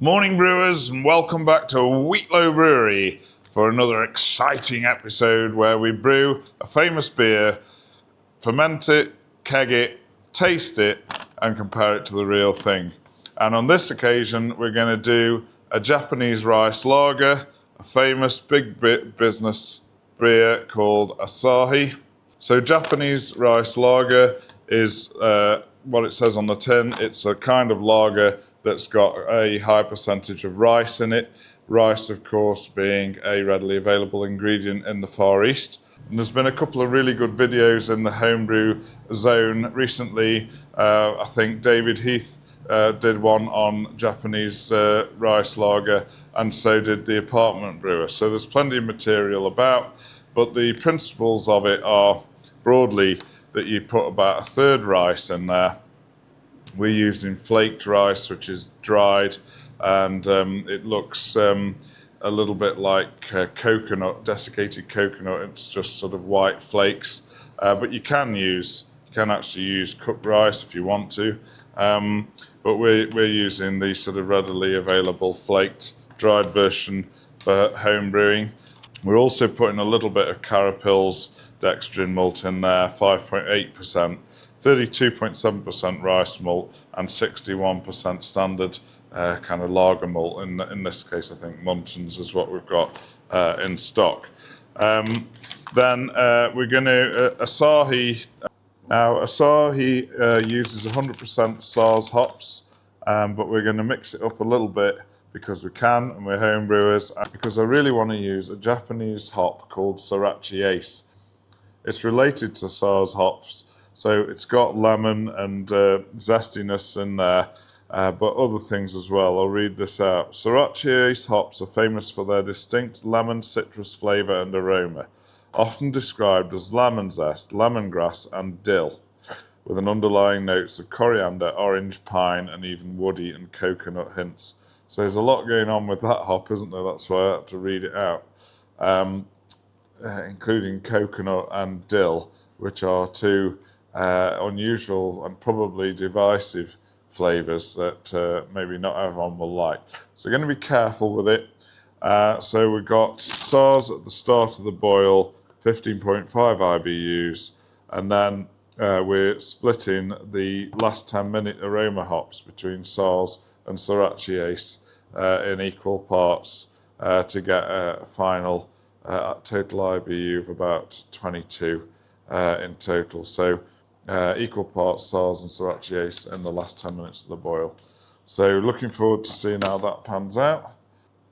Morning brewers, and welcome back to Wheatlow Brewery for another exciting episode where we brew a famous beer, ferment it, keg it, taste it, and compare it to the real thing. And on this occasion, we're going to do a Japanese rice lager, a famous big business beer called Asahi. So Japanese rice lager is what it says on the tin. It's a kind of lager that's got a high percentage of rice in it. Rice, of course, being a readily available ingredient in the Far East. And there's been a couple of really good videos in the homebrew zone recently. I think David Heath did one on Japanese rice lager, and so did the Apartment Brewer. So there's plenty of material about, but the principles of it are broadly that you put about a third rice in there. We're using flaked rice, which is dried, and it looks a little bit like coconut, desiccated coconut. It's just sort of white flakes, but you can actually use cooked rice if you want to, but we're using the sort of readily available flaked dried version for home brewing. We're also putting a little bit of Carapil's dextrin malt in there, 5.8%. 32.7% rice malt and 61% standard kind of lager malt. In this case, I think Muntons is what we've got in stock. Then we're going to Asahi. Now Asahi uses 100% SARS hops, but we're going to mix it up a little bit because we can, and we're home brewers. Because I really want to use a Japanese hop called Sorachi Ace. It's related to SARS hops. So it's got lemon and zestiness in there, but other things as well. I'll read this out. Sorachi Ace hops are famous for their distinct lemon citrus flavour and aroma, often described as lemon zest, lemongrass and dill, with an underlying notes of coriander, orange, pine, and even woody and coconut hints. So there's a lot going on with that hop, isn't there? That's why I had to read it out, including coconut and dill, which are two unusual and probably divisive flavours that maybe not everyone will like. So we're going to be careful with it. So we've got SARS at the start of the boil, 15.5 IBUs, and then we're splitting the last 10-minute aroma hops between SARS and Sorachi Ace in equal parts to get a final total IBU of about 22 in total. So equal parts SARS and Sorachi Ace in the last 10 minutes of the boil. So looking forward to seeing how that pans out.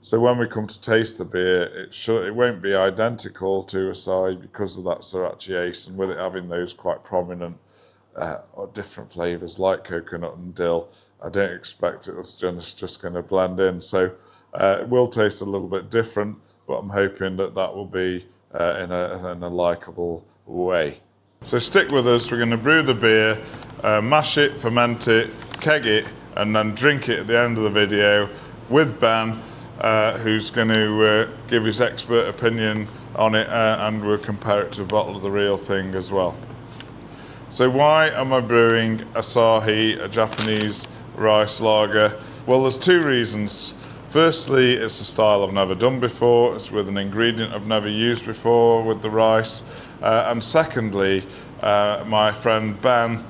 So when we come to taste the beer, it won't be identical to Asahi because of that Sorachi Ace, and with it having those quite prominent or different flavours like coconut and dill, I don't expect it's just going to blend in. So it will taste a little bit different, but I'm hoping that will be in a likeable way. So stick with us. We're going to brew the beer, mash it, ferment it, keg it, and then drink it at the end of the video with Ben, who's going to give his expert opinion on it, and we'll compare it to a bottle of the real thing as well. So why am I brewing Asahi, a Japanese rice lager? Well, there's two reasons. Firstly, it's a style I've never done before. It's with an ingredient I've never used before with the rice. And secondly, my friend Ben,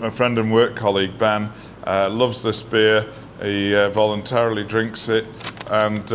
a friend and work colleague Ben, loves this beer. He voluntarily drinks it, and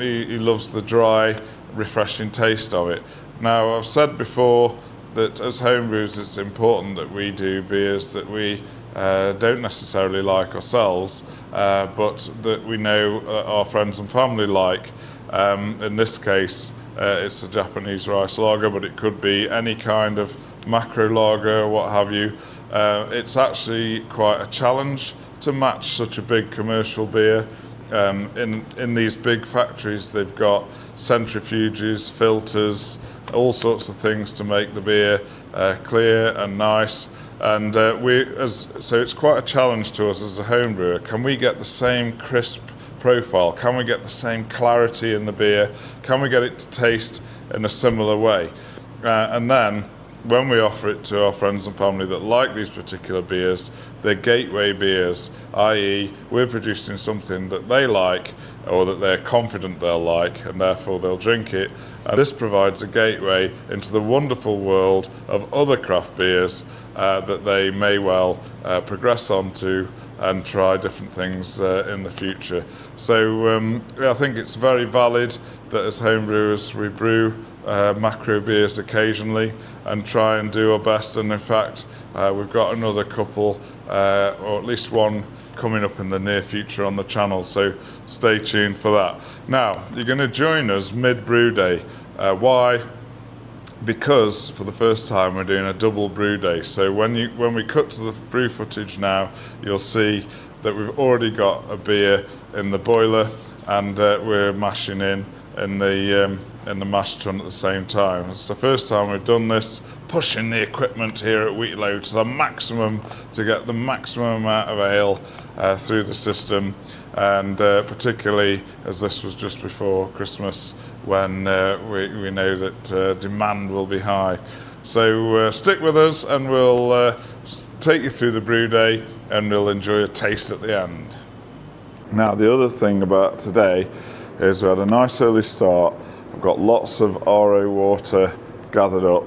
he loves the dry, refreshing taste of it. Now, I've said before that as homebrews, it's important that we do beers that we don't necessarily like ourselves, but that we know our friends and family like. In this case, it's a Japanese rice lager, but it could be any kind of macro lager or what have you. It's actually quite a challenge to match such a big commercial beer. In these big factories, they've got centrifuges, filters, all sorts of things to make the beer clear and nice. And so it's quite a challenge to us as a home brewer. Can we get the same crisp profile? Can we get the same clarity in the beer? Can we get it to taste in a similar way? And then when we offer it to our friends and family that like these particular beers, they're gateway beers, i.e. we're producing something that they like or that they're confident they'll like, and therefore they'll drink it. And this provides a gateway into the wonderful world of other craft beers that they may well progress onto and try different things in the future. So I think it's very valid that as homebrewers we brew macro beers occasionally and try and do our best. And in fact, we've got another couple, or at least one, coming up in the near future on the channel, so stay tuned for that. Now, you're going to join us mid-brew day. Why? Because for the first time we're doing a double brew day. So when we cut to the brew footage now, you'll see that we've already got a beer in the boiler and we're mashing in the mash tun at the same time. It's the first time we've done this, pushing the equipment here at Wheatlow to the maximum to get the maximum amount of ale through the system, and particularly as this was just before Christmas, when we know that demand will be high. So stick with us and we'll take you through the brew day and we'll enjoy a taste at the end. Now, the other thing about today is we had a nice early start. I've got lots of RO water gathered up.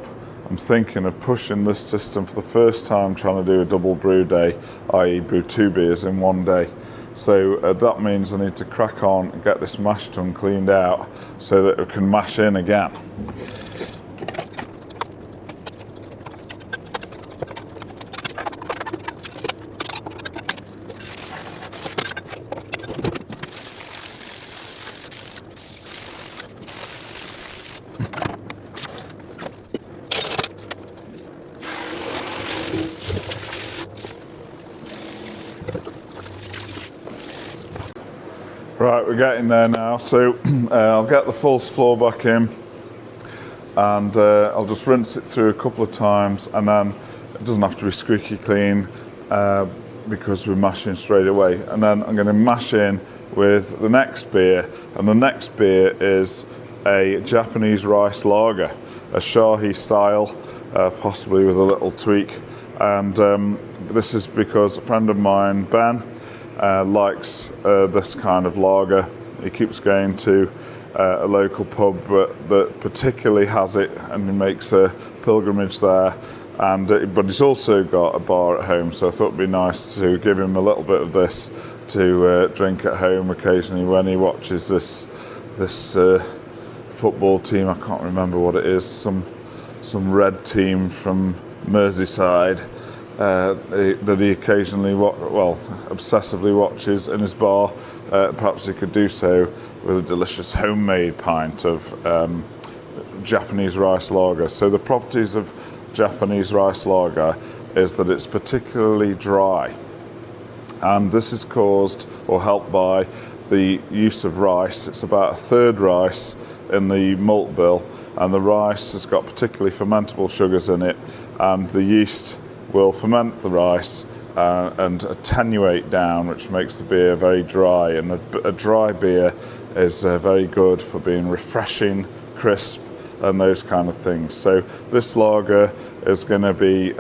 I'm thinking of pushing this system for the first time, trying to do a double brew day, i.e. brew 2 beers in one day. So that means I need to crack on and get this mash tun cleaned out so that it can mash in again. Right, we're getting there now, so I'll get the false floor back in and I'll just rinse it through a couple of times, and then it doesn't have to be squeaky clean because we're mashing straight away. And then I'm going to mash in with the next beer, and the next beer is a Japanese rice lager, a Asahi-Style, possibly with a little tweak. And this is because a friend of mine, Ben, likes this kind of lager. He keeps going to a local pub that particularly has it, and he makes a pilgrimage there. And but he's also got a bar at home, so I thought it'd be nice to give him a little bit of this to drink at home occasionally when he watches this football team. I can't remember what it is. Some red team from Merseyside. That he occasionally, obsessively watches in his bar. Perhaps he could do so with a delicious homemade pint of Japanese rice lager. So the properties of Japanese rice lager is that it's particularly dry, and this is caused or helped by the use of rice. It's about a third rice in the malt bill, and the rice has got particularly fermentable sugars in it, and the yeast will ferment the rice and attenuate down, which makes the beer very dry. And a dry beer is very good for being refreshing, crisp, and those kind of things. So this lager is going to be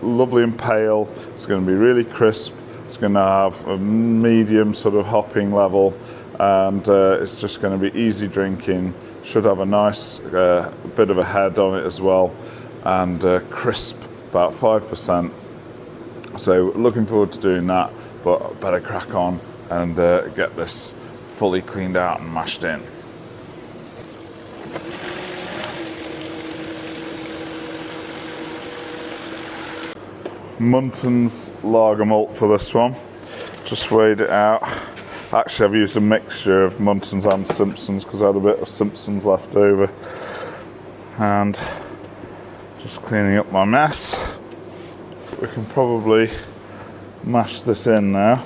lovely and pale. It's going to be really crisp. It's going to have a medium sort of hopping level, and it's just going to be easy drinking. Should have a nice bit of a head on it as well, and crisp, about 5%. So looking forward to doing that, but better crack on and get this fully cleaned out and mashed in. Munton's lager malt for this one. Just weighed it out. Actually, I've used a mixture of Munton's and Simpson's because I had a bit of Simpson's left over. And just cleaning up my mess. We can probably mash this in now.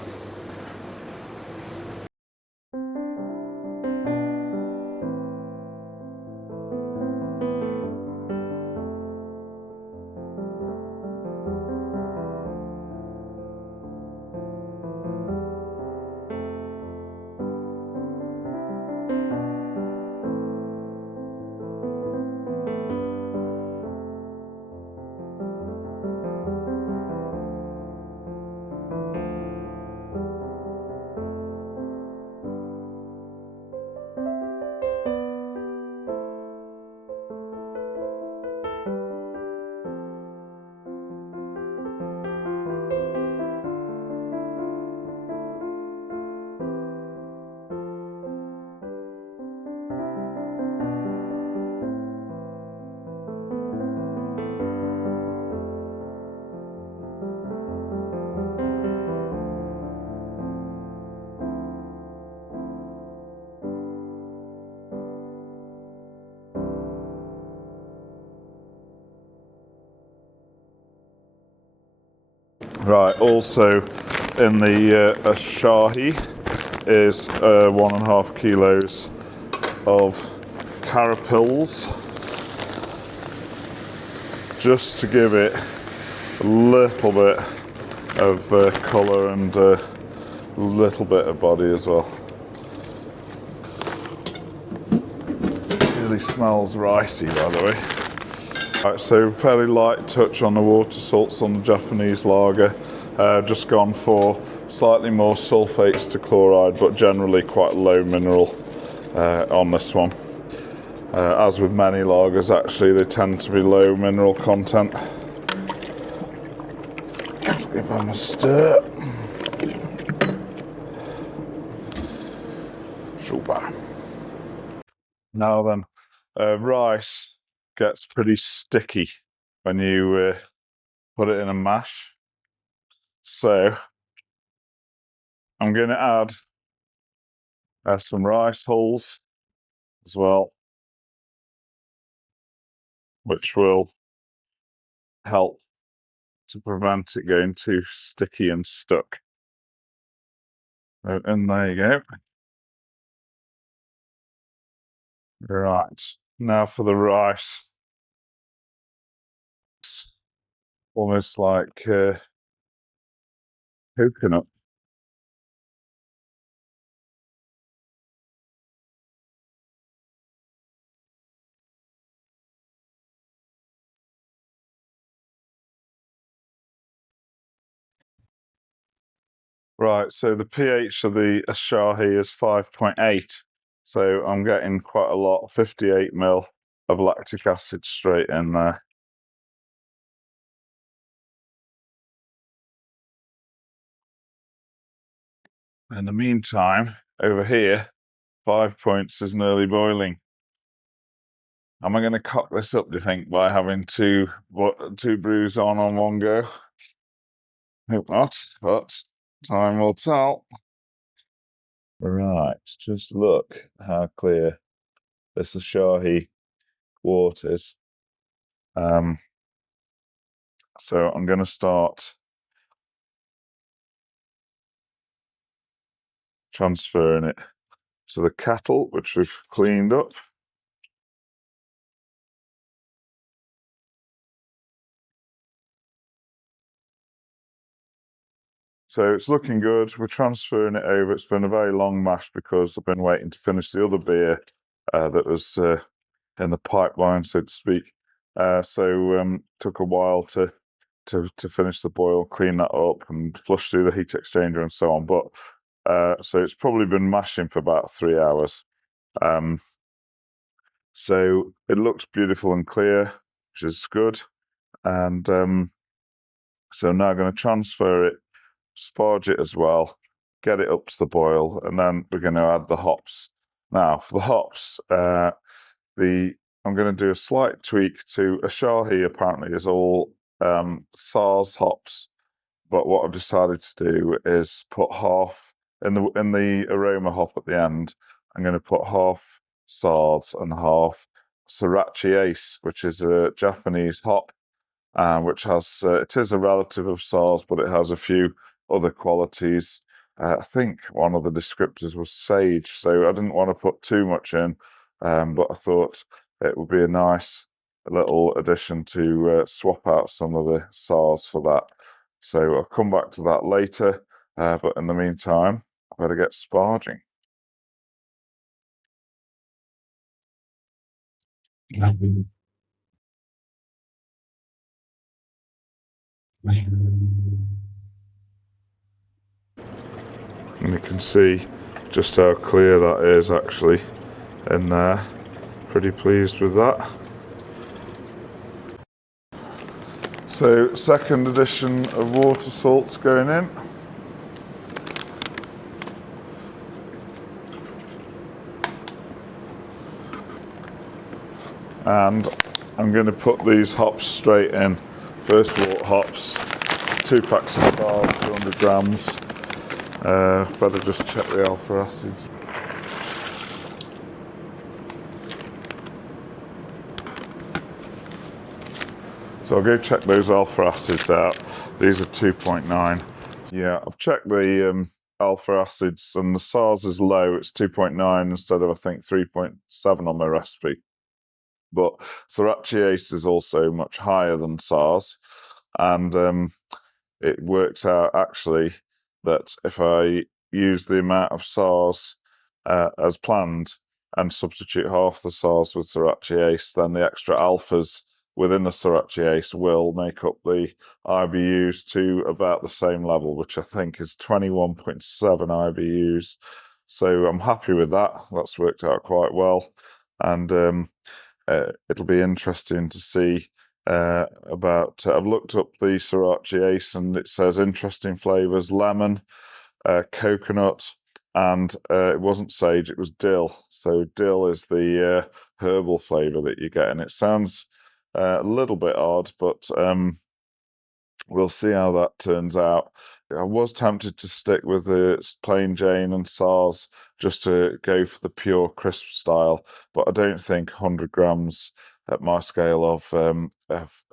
Right, also in the Asahi is 1.5 kilos of carapils, just to give it a little bit of colour and a little bit of body as well. Really smells ricey, by the way. Right, so fairly light touch on the water salts on the Japanese lager. Just gone for slightly more sulfates to chloride, but generally quite low mineral on this one. As with many lagers, actually, they tend to be low mineral content. Just give them a stir. Super. Now then, rice gets pretty sticky when you put it in a mash. So I'm going to add some rice hulls as well, which will help to prevent it getting too sticky and stuck. And there you go. Right, now for the rice. It's almost like coconut. Right, so the pH of the Asahi is 5.8. So I'm getting quite a lot, 58 ml of lactic acid straight in there. In the meantime, over here, 5 points is nearly boiling. Am I going to cock this up, do you think, by having two brews on one go? Hope not, but time will tell. Right, just look how clear this Asahi water is. So I'm going to start transferring it to the kettle, which we've cleaned up. So it's looking good. We're transferring it over. It's been a very long mash because I've been waiting to finish the other beer that was in the pipeline, so to speak. Took a while to finish the boil, clean that up, and flush through the heat exchanger and so on. But so it's probably been mashing for about 3 hours. So it looks beautiful and clear, which is good. And so now I'm going to transfer it, sparge it as well, get it up to the boil, and then we're going to add the hops. Now, for the hops, I'm going to do a slight tweak to Asahi. Apparently, is all SARS hops, but what I've decided to do is put half in the aroma hop at the end. I'm going to put half SARS and half Sorachi Ace, which is a Japanese hop, which has it is a relative of SARS, but it has a few other qualities. I think one of the descriptors was sage, so I didn't want to put too much in, but I thought it would be a nice little addition to swap out some of the SARS for that. So I'll come back to that later, but in the meantime, I better get sparging. And you can see just how clear that is actually in there. Pretty pleased with that. So second addition of water salts going in. And I'm going to put these hops straight in. First wort hops, 2 packs of SARS, 200 grams. Better just check the alpha acids. So I'll go check those alpha acids out. These are 2.9. Yeah, I've checked the alpha acids, and the SARS is low. It's 2.9 instead of, I think, 3.7 on my recipe. But Sorachi Ace is also much higher than SARS, and it works out actually that if I use the amount of SARS as planned and substitute half the SARS with Sorachi Ace, then the extra alphas within the Sorachi Ace will make up the IBUs to about the same level, which I think is 21.7 IBUs. So I'm happy with that. That's worked out quite well. And it'll be interesting to see about. I've looked up the Sorachi Ace, and it says interesting flavours: lemon, coconut, and it wasn't sage, it was dill. So dill is the herbal flavour that you get, and it sounds a little bit odd, but we'll see how that turns out. I was tempted to stick with the plain Jane and SARS just to go for the pure crisp style, but I don't think 100 grams at my scale of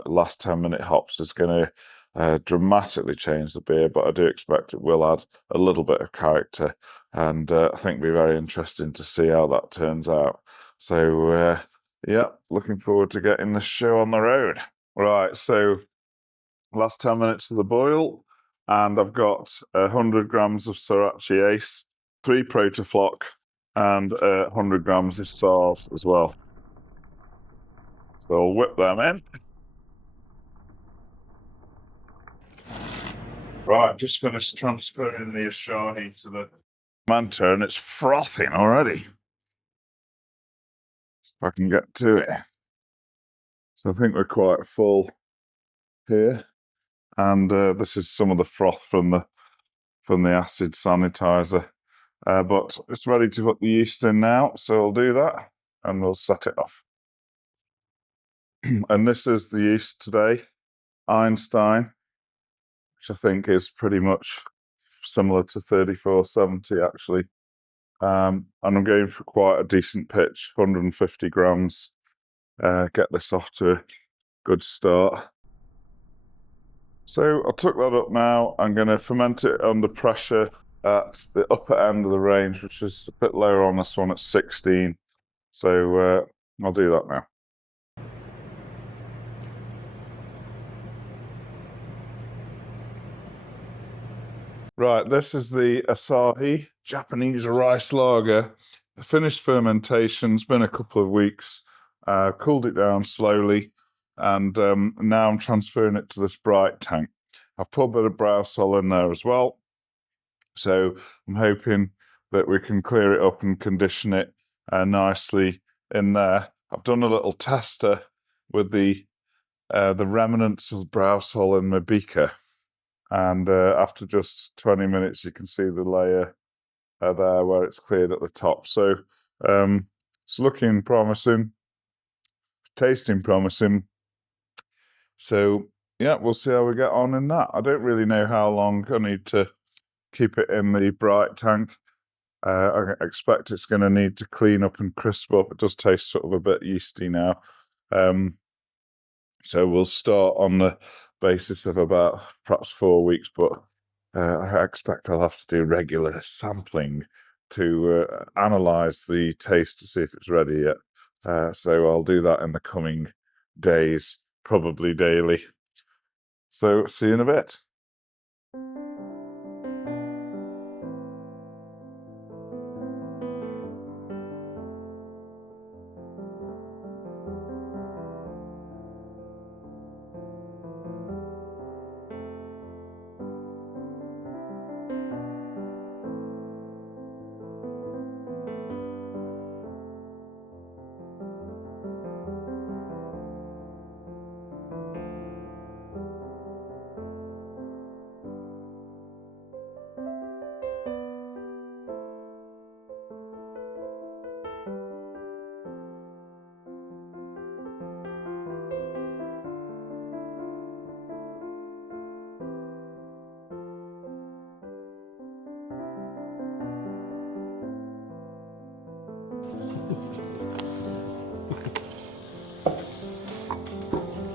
last 10-minute hops is going to dramatically change the beer, but I do expect it will add a little bit of character, and I think it'll be very interesting to see how that turns out. So, yeah, looking forward to getting this show on the road. Right, so last 10 minutes of the boil, and I've got 100 grams of Sorachi Ace, 3 Protoflock, and 100 grams of SARS as well. So I'll whip them in. Right, just finished transferring the Asahi to the Manta, and it's frothing already. If I can get to it. So I think we're quite full here, and this is some of the froth from the acid sanitizer. But it's ready to put the yeast in now, so I'll do that and we'll set it off. And this is the yeast today, Einstein, which I think is pretty much similar to 3470 actually. And I'm going for quite a decent pitch, 150 grams. Get this off to a good start. So I took that up now. I'm going to ferment it under pressure at the upper end of the range, which is a bit lower on this one at 16. So I'll do that now. Right, this is the Asahi Japanese rice lager. Finished fermentation, it's been a couple of weeks. Cooled it down slowly, and now I'm transferring it to this bright tank. I've put a bit of browsol in there as well, so I'm hoping that we can clear it up and condition it nicely in there. I've done a little tester with the remnants of browsol in my beaker, and after just 20 minutes you can see the layer there where it's cleared at the top. So it's looking promising, tasting promising. So yeah, we'll see how we get on in that. I don't really know how long I need to keep it in the bright tank. I expect it's going to need to clean up and crisp up. It does taste sort of a bit yeasty now. So we'll start on the basis of about perhaps 4 weeks, but I expect I'll have to do regular sampling to analyse the taste to see if it's ready yet. So I'll do that in the coming days, probably daily. So see you in a bit.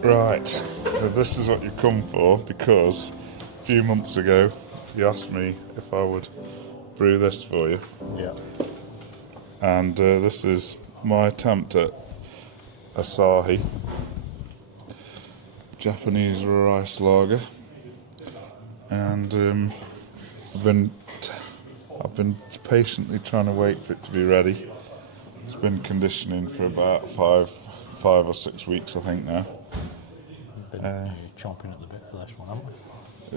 Right, so this is what you come for, because a few months ago you asked me if I would brew this for you. Yeah. And this is my attempt at Asahi Japanese rice lager. And I've been patiently trying to wait for it to be ready. It's been conditioning for about five or 6 weeks, I think now. Been chomping at the bit for this one, haven't we?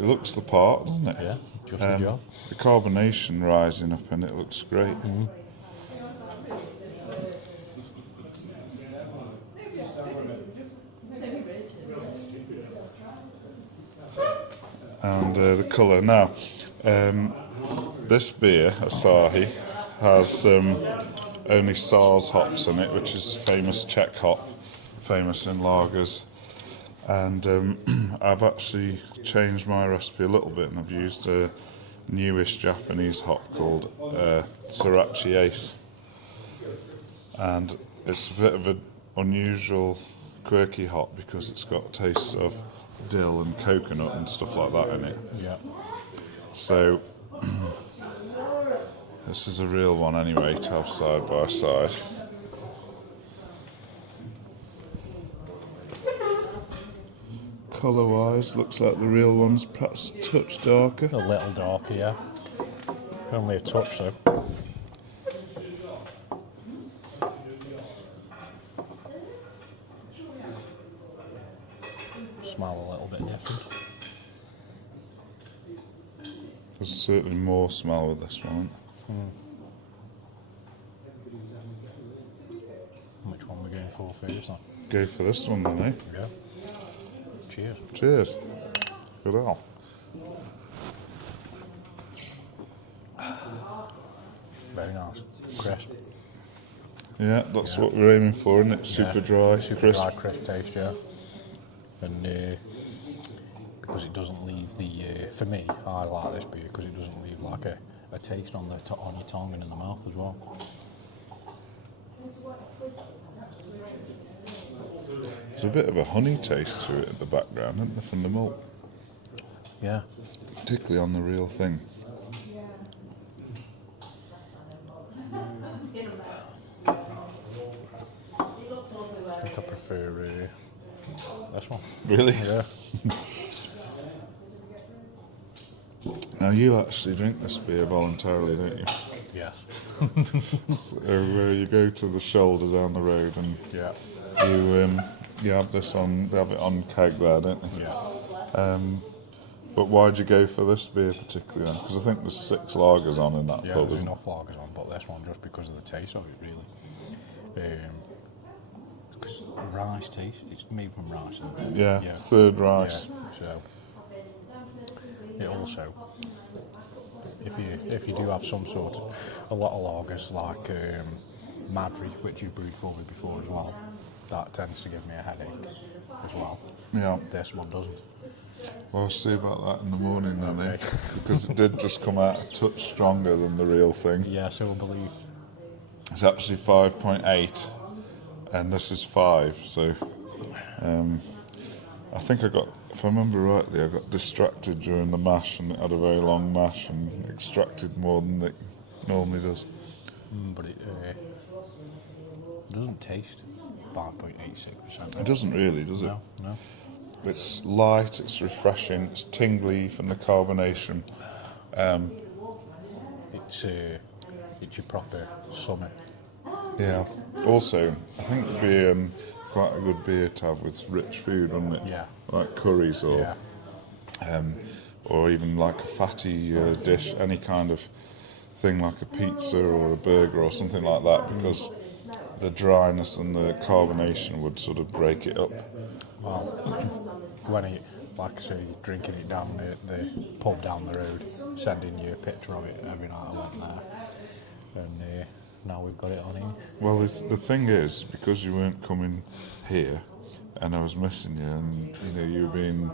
It looks the part, doesn't it? Yeah, just the job. The carbonation rising up and it looks great. And the colour. Now, this beer, Asahi, has only SARS hops in it, which is famous Czech hop, famous in lagers. And I've actually changed my recipe a little bit, and I've used a newish Japanese hop called Sorachi Ace. And it's a bit of an unusual, quirky hop because it's got tastes of dill and coconut and stuff like that in it. Yeah. So this is a real one anyway to have side by side. Colour wise, looks like the real one's perhaps a touch darker. A little darker, yeah. Only a touch though. Smell a little bit different. There's certainly more smell with this one. Which one are we going for first then? Go for this one then, eh? Yeah. Cheers. Cheers. Good all. Very nice. Crisp. Yeah, that's what we're aiming for, isn't it? Super dry, Super crisp. dry, crisp taste, yeah. And because it doesn't leave the, for me, I like this beer because it doesn't leave like a taste on on your tongue and in the mouth as well. There's a bit of a honey taste to it at the background, isn't there, from the malt? Yeah. Particularly on the real thing. I think I prefer this one. Really? Yeah. Now you actually drink this beer voluntarily, don't you? Yes. So you go to the shoulder down the road and Yeah. you have this on, they have it on keg there, don't they? Yeah. But why'd you go for this beer particularly then? Because I think there's 6 lagers on in that Yeah, pub, there's isn't enough lagers on, but this one just because of the taste of it, really. 'Cause rice taste, it's made from rice, isn't it? Yeah, Yeah. third rice. Yeah, so it also, if you do have some sort, a lot of lagers like Madry, which you've brewed for me before as well, that tends to give me a headache as well. Yeah. This one doesn't. Well, I'll see about that in the morning then, eh? Okay. Because it did just come out a touch stronger than the real thing. Yeah, so I believe. It's actually 5.8 and this is 5, so I think if I remember rightly, I got distracted during the mash and it had a very long mash and extracted more than it normally does. But it doesn't taste 5.86%. It doesn't really, does it? No, no. It's light, it's refreshing, it's tingly from the carbonation. It's your proper summer. Yeah. Also, I think it'd be quite a good beer to have with rich food, wouldn't it? Yeah. Like curries or even like a fatty dish, any kind of thing like a pizza or a burger or something like that, because the dryness and the carbonation would sort of break it up. Well, when like I say, drinking it down the pub down the road, sending you a picture of it every night I went there, and now we've got it on here. Well, the thing is, because you weren't coming here, and I was missing you, and you were being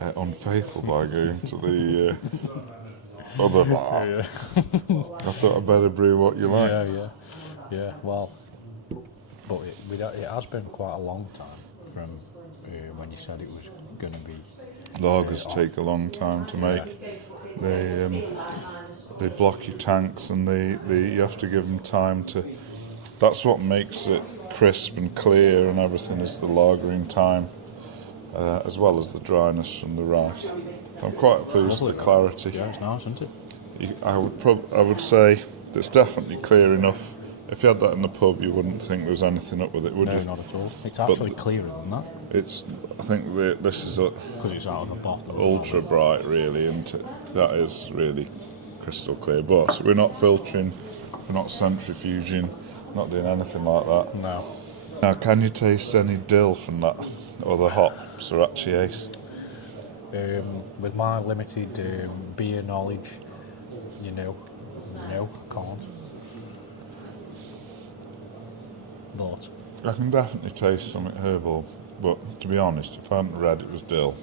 unfaithful by going to the other bar. Yeah. I thought I'd better brew what you like. Yeah. Well, but it has been quite a long time from when you said it was going to be. Lagers take a long time to make. They block your tanks, and you have to give them time to. That's what makes it crisp and clear and everything, is the lagering time, as well as the dryness from the rice. I'm quite pleased with the clarity. Yeah, it's nice, isn't it? I would say it's definitely clear enough. If you had that in the pub, you wouldn't think there was anything up with it, would you? No, not at all. It's actually clearer than that. I think this is because it's out of a bottle. Ultra bright, really, and that is really crystal clear. But we're not filtering, we're not centrifuging, not doing anything like that. No. Now, can you taste any dill from that other hop, Sorachi Ace? With my limited beer knowledge, no, can't. But I can definitely taste something herbal, but to be honest, if I hadn't read it was dill,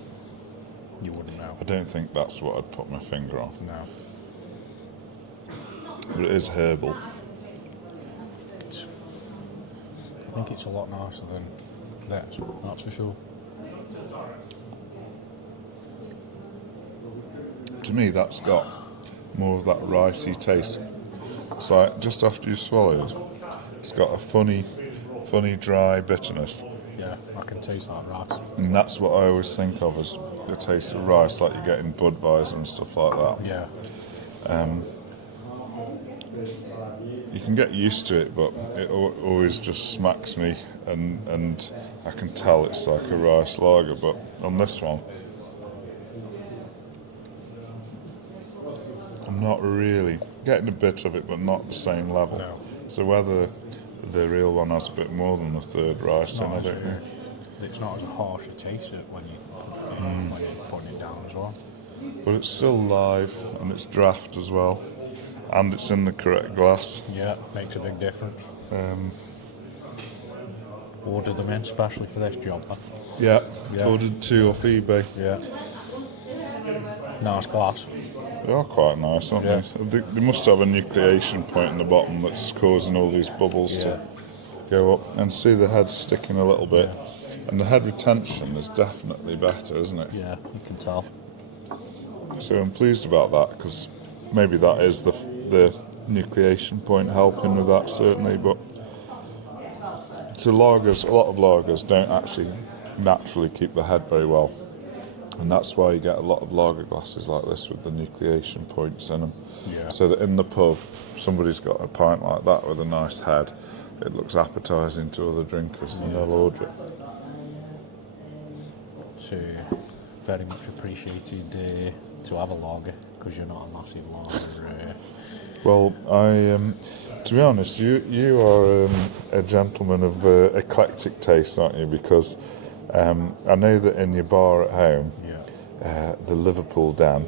you wouldn't know. I don't think that's what I'd put my finger on. No. But it is herbal. I think it's a lot nicer than that, that's for sure. To me, that's got more of that ricey taste. It's like just after you swallow it, it's got a funny, dry bitterness. Yeah, I can taste that rice. And that's what I always think of as the taste of rice, like you get in Budweiser and stuff like that. Yeah. You can get used to it, but it always just smacks me, and I can tell it's like a rice lager. But on this one, I'm not really getting a bit of it, but not the same level. No. So whether the real one has a bit more than the third rice, then I don't know. It's not as harsh a taste when you're putting it down as well. But it's still live, and it's draft as well, and it's in the correct glass. Yeah, makes a big difference. Order them in especially for this job. Yeah, Yeah. ordered 2 off eBay. Yeah. Nice glass. They are quite nice, aren't Yeah. they must have a nucleation point in the bottom that's causing all these bubbles to go up. And see the head sticking a little bit. And the head retention is definitely better, isn't it? Yeah, you can tell. So I'm pleased about that, because maybe that is the nucleation point helping with that, certainly. But to lagers, a lot of lagers don't actually naturally keep the head very well. And that's why you get a lot of lager glasses like this with the nucleation points in them. Yeah. So that in the pub, if somebody's got a pint like that with a nice head, it looks appetising to other drinkers, and they'll order it. It's very much appreciated to have a lager, because you're not a massive lager. Well, to be honest, you are a gentleman of eclectic taste, aren't you? Because I know that in your bar at home, the Liverpool Den,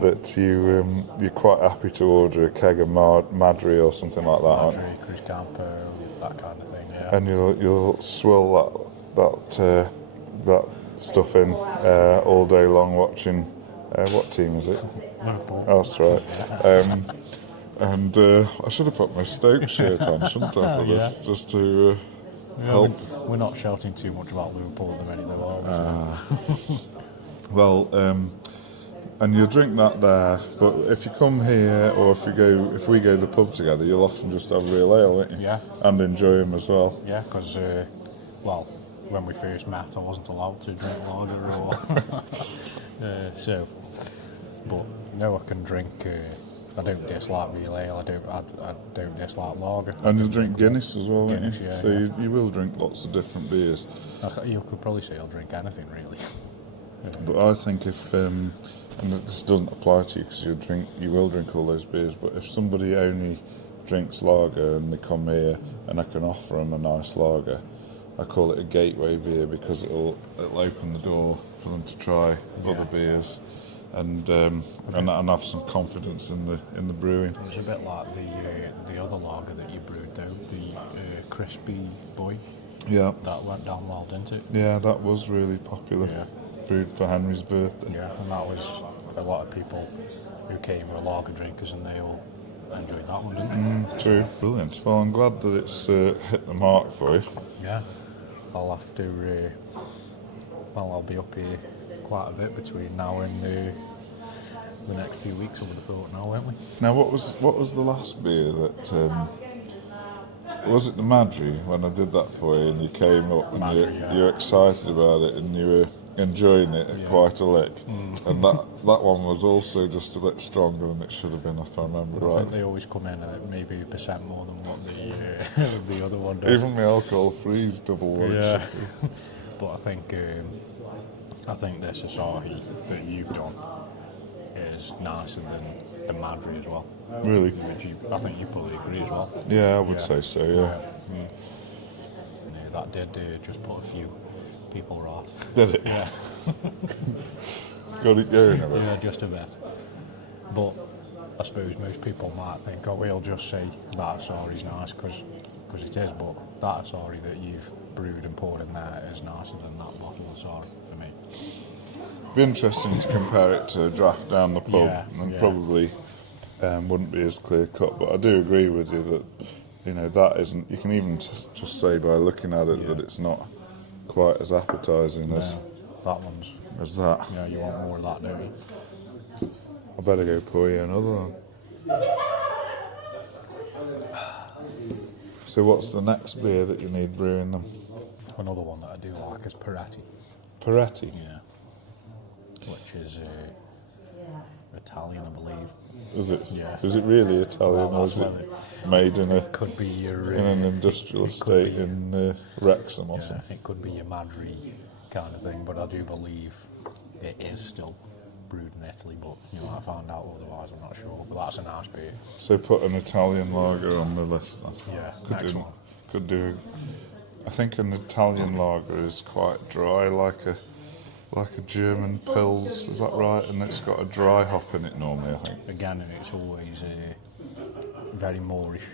that you're quite happy to order a keg of Madri or something like that, aren't you? Madri, Cruz Campo, that kind of thing, yeah. And you'll swill that stuff in all day long watching. What team is it? Liverpool. Oh, that's right. And I should have put my Stoke shirt on, shouldn't I, for this, just to help. We're not shouting too much about Liverpool at the minute, though, are we? Well, and you'll drink that there, but if you come here, or if we go to the pub together, you'll often just have real ale, won't you? Yeah. And enjoy them as well. Yeah, because, when we first met, I wasn't allowed to drink lager but no, I can drink. I don't dislike real ale. I don't dislike lager. And you'll drink Guinness as well, won't you? Guinness, yeah, So you will drink lots of different beers. You could probably say I'll drink anything, really. But I think if, and this doesn't apply to you because you will drink all those beers, but if somebody only drinks lager and they come here and I can offer them a nice lager, I call it a gateway beer, because it'll open the door for them to try other beers and have some confidence in the brewing. It was a bit like the other lager that you brewed, though, the Crispy Boy. Yeah. That went down well, didn't it? Yeah, that was really popular. Yeah. Brewed for Henry's birthday. Yeah, and that was a lot of people who came were lager drinkers, and they all enjoyed that one, didn't they? True. Brilliant. Well, I'm glad that it's hit the mark for you. Yeah. I'll have to Well, I'll be up here quite a bit between now and the next few weeks, I would have thought now, won't we? Now, what was the last beer that... was it the Madry when I did that for you and you came up and Madry, you're excited about it and you were enjoying it quite a lick? And that one was also just a bit stronger than it should have been, if I remember I right. think they always come in at maybe a percent more than what the other one does. Even the alcohol-free is double what it should be. But I think this Asahi that you've done is nicer than the Madry as well. Really? I think you probably agree as well. Yeah, I would say so, yeah. Yeah, that did just put a few people right. Did it? Yeah. Got it going a bit. Yeah, just a bit. But I suppose most people might think, oh, we'll just say that Asahi's nice because it is, but that Asahi that you've brewed and poured in there is nicer than that bottle of Asahi for me. Be interesting to compare it to a draft down the pub, and probably wouldn't be as clear cut. But I do agree with you that that isn't. You can even just say by looking at it that it's not quite as appetising as that one's. As that. Yeah, you want more of that, don't you? I better go pour you another one. So what's the next beer that you need brewing them? Another one that I do like is Peretti. Peretti? Yeah. Which is Italian, I believe. Is it? Yeah. Is it really Italian, or is it made in could be your, in an industrial estate in Wrexham or something? It could be your Madry kind of thing, but I do believe it is still brewed in Italy, but I found out otherwise, I'm not sure. But that's a nice beer. So put an Italian lager on the list then. Yeah, Could do. I think an Italian lager is quite dry, like a German Pils, is that right? And it's got a dry hop in it normally, I think. Again, it's always very moorish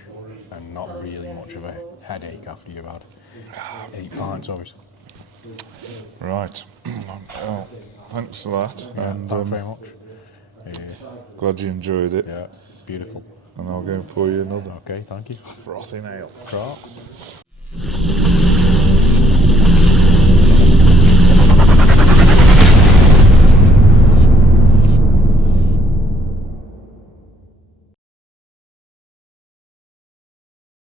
and not really much of a headache after you've had 8 pints of it. Right. Well, thanks for that. Yeah, and thanks very much. Glad you enjoyed it. Yeah, beautiful. And I'll go and pour you another. Okay, thank you. Frothing ale. Right.